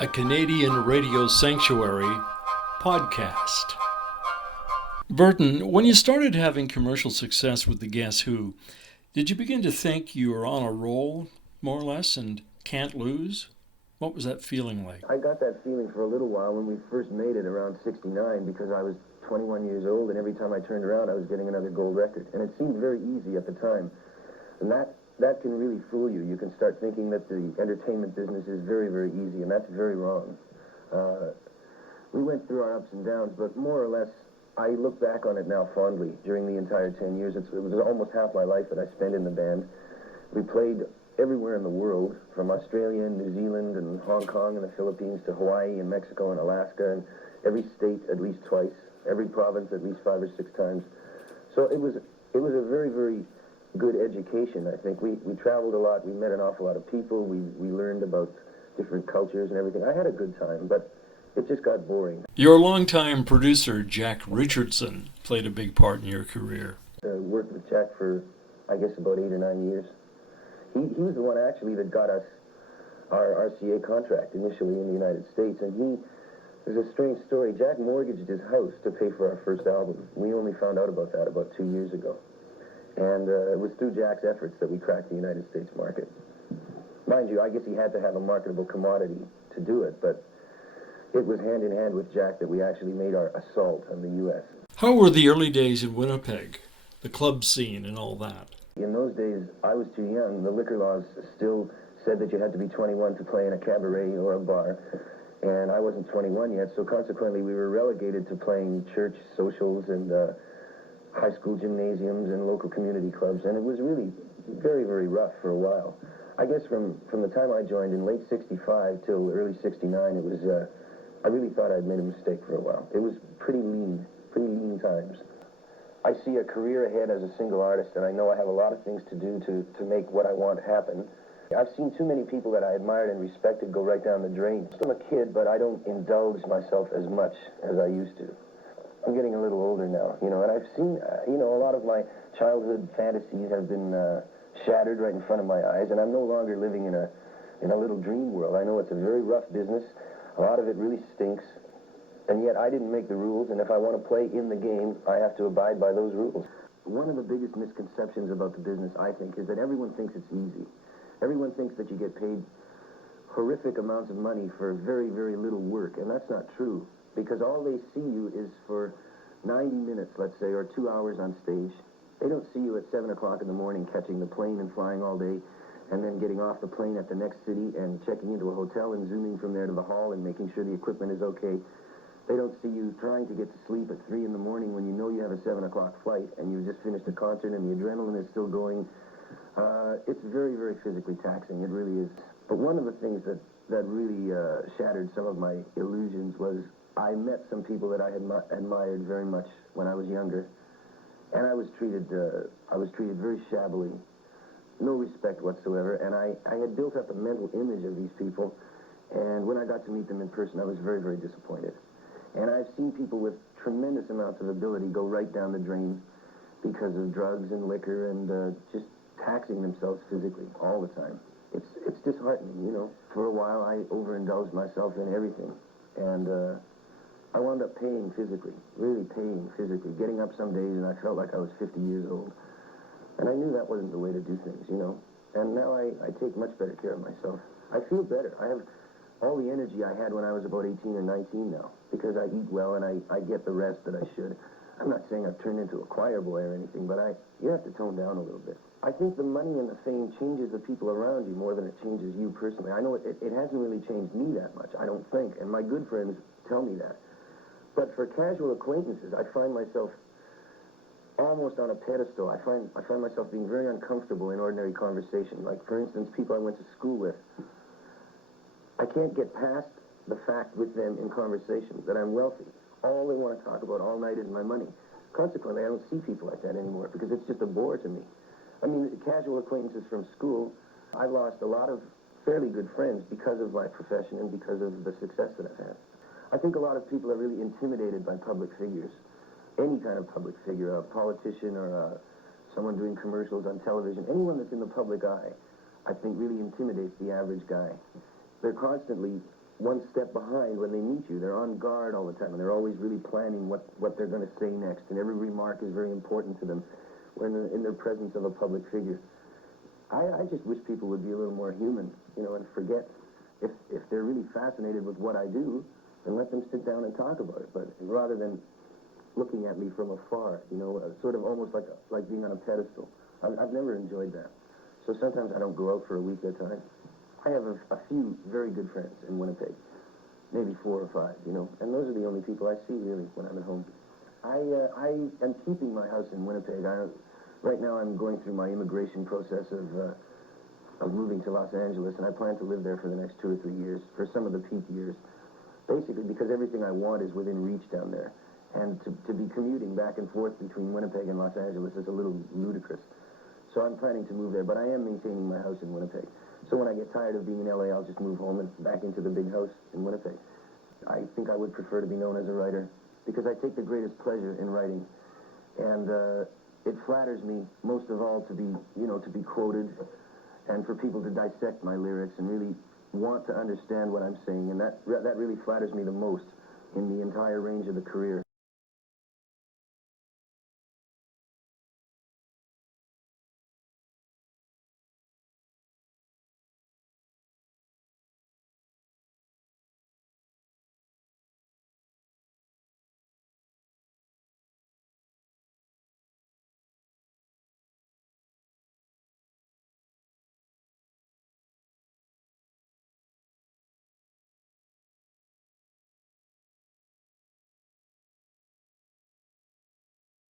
a Canadian radio sanctuary podcast. Burton, when you started having commercial success with the Guess Who, did you begin to think you were on a roll, more or less, and can't lose? What was that feeling like? I got that feeling for a little while when we first made it around 69 because I was 21 years old and every time I turned around I was getting another gold record. And it seemed very easy at the time. And that can really fool you. You can start thinking that the entertainment business is very, very easy, and that's very wrong. We went through our ups and downs, but more or less, I look back on it now fondly during the entire 10 years. It was almost half my life that I spent in the band. We played everywhere in the world, from Australia and New Zealand and Hong Kong and the Philippines to Hawaii and Mexico and Alaska, and every state at least twice, every province at least 5 or 6 times. So it was a very, very good education, I think. We traveled a lot. We met an awful lot of people. We learned about different cultures and everything. I had a good time, but it just got boring. Your longtime producer, Jack Richardson, played a big part in your career. Worked with Jack for, I guess, about 8 or 9 years. He was the one, actually, that got us our RCA contract initially in the United States, and there's a strange story. Jack mortgaged his house to pay for our first album. We only found out about that about 2 years ago. And it was through Jack's efforts that we cracked the United States market. Mind you, I guess he had to have a marketable commodity to do it, but it was hand in hand with Jack that we actually made our assault on the U.S. How were the early days in Winnipeg, the club scene and all that? In those days, I was too young. The liquor laws still said that you had to be 21 to play in a cabaret or a bar, and I wasn't 21 yet, so consequently we were relegated to playing church socials and high school gymnasiums and local community clubs, and it was really very, very rough for a while. I guess from the time I joined in late 65 till early 69, it was, I really thought I'd made a mistake for a while. It was pretty lean times. I see a career ahead as a single artist, and I know I have a lot of things to do to make what I want happen. I've seen too many people that I admired and respected go right down the drain. I'm still a kid, but I don't indulge myself as much as I used to. I'm getting a little older now, and I've seen, a lot of my childhood fantasies have been shattered right in front of my eyes, and I'm no longer living in a little dream world. I know it's a very rough business. A lot of it really stinks, and yet I didn't make the rules, and if I want to play in the game, I have to abide by those rules. One of the biggest misconceptions about the business, I think, is that everyone thinks it's easy. Everyone thinks that you get paid horrific amounts of money for very, very little work, and that's not true. Because all they see you is for 90 minutes, let's say, or 2 hours on stage. They don't see you at 7 o'clock in the morning catching the plane and flying all day, and then getting off the plane at the next city and checking into a hotel and zooming from there to the hall and making sure the equipment is okay. They don't see you trying to get to sleep at 3 in the morning when you know you have a 7 o'clock flight and you just finished a concert and the adrenaline is still going. It's very, very physically taxing. It really is. But one of the things that really shattered some of my illusions was I met some people that I had admired very much when I was younger, and I was treated very shabbily, no respect whatsoever, and I had built up a mental image of these people, and when I got to meet them in person, I was very, very disappointed. And I've seen people with tremendous amounts of ability go right down the drain because of drugs and liquor and just taxing themselves physically all the time. It's disheartening, For a while, I overindulged myself in everything, and I wound up paying physically, really paying physically, getting up some days and I felt like I was 50 years old. And I knew that wasn't the way to do things, And now I take much better care of myself. I feel better. I have all the energy I had when I was about 18 or 19 now, because I eat well and I get the rest that I should. I'm not saying I've turned into a choir boy or anything, but you have to tone down a little bit. I think the money and the fame changes the people around you more than it changes you personally. I know it hasn't really changed me that much, I don't think, and my good friends tell me that. But for casual acquaintances, I find myself almost on a pedestal. I find myself being very uncomfortable in ordinary conversation. Like, for instance, people I went to school with. I can't get past the fact with them in conversation that I'm wealthy. All they want to talk about all night is my money. Consequently, I don't see people like that anymore because it's just a bore to me. I mean, casual acquaintances from school, I lost a lot of fairly good friends because of my profession and because of the success that I've had. I think a lot of people are really intimidated by public figures. Any kind of public figure, a politician or someone doing commercials on television, anyone that's in the public eye, I think really intimidates the average guy. They're constantly one step behind when they meet you. They're on guard all the time, and they're always really planning what they're going to say next, and every remark is very important to them when in their presence of a public figure. I just wish people would be a little more human, and forget, if they're really fascinated with what I do, then let them sit down and talk about it, but rather than looking at me from afar, sort of almost like being on a pedestal. I've never enjoyed that. So sometimes I don't go out for a week at a time. I have a few very good friends in Winnipeg, maybe 4 or 5, and those are the only people I see, really, when I'm at home. I am keeping my house in Winnipeg. Right now I'm going through my immigration process of moving to Los Angeles, and I plan to live there for the next 2 or 3 years, for some of the peak years, basically because everything I want is within reach down there. And to be commuting back and forth between Winnipeg and Los Angeles is a little ludicrous. So I'm planning to move there, but I am maintaining my house in Winnipeg. So when I get tired of being in LA, I'll just move home and back into the big house in Winnipeg. I think I would prefer to be known as a writer because I take the greatest pleasure in writing. And it flatters me most of all to be quoted and for people to dissect my lyrics and really want to understand what I'm saying. And that really flatters me the most in the entire range of the career.